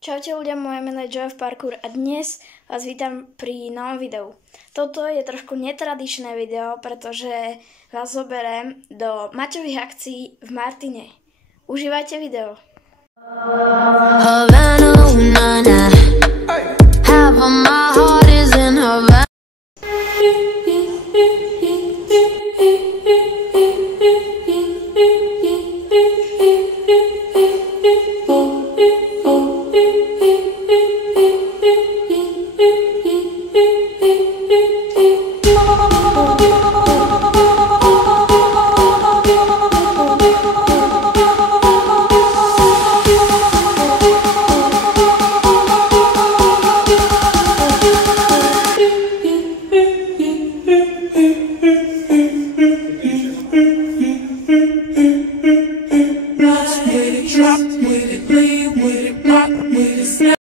Čaute ľudia, moje meno je Joy of Parkour a dnes vás vítam pri novom videu. Toto je trošku netradičné video, pretože vás zoberiem do mačových akcií v Martine. Užívajte video. Drop with it, lean with it, rock with it.